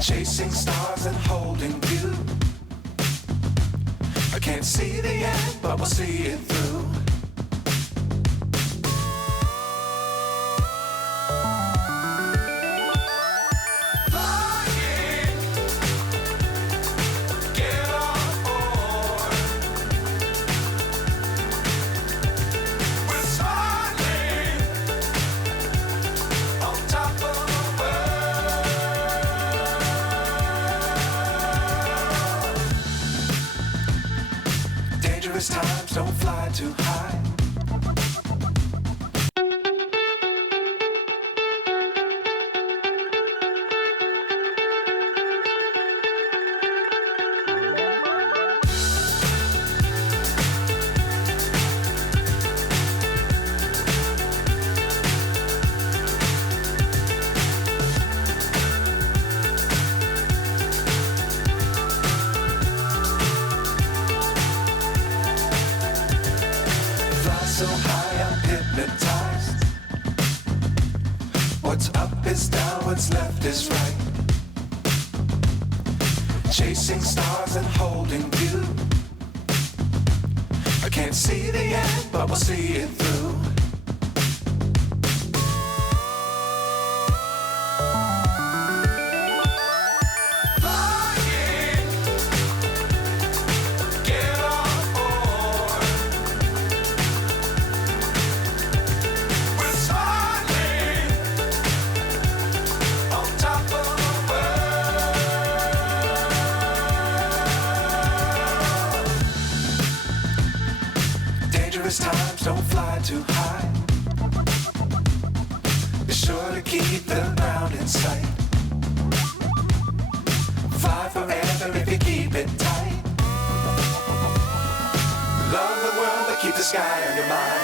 Chasing stars and holding you. I can't see the end, but we'll see it through. Flying, get on board. We're smiling on top of the world. Dangerous times, don't fly too high. So high, I'm hypnotized. What's up is down, what's left is right. Chasing stars and holding you. I can't see the end, but we'll see it through. Flying, get on board. We're smiling on top of the world. Dangerous times, don't fly too high. Be sure to keep the ground in sight. Fly forever if you keep it tight. Love the world, but keep the sky on your mind.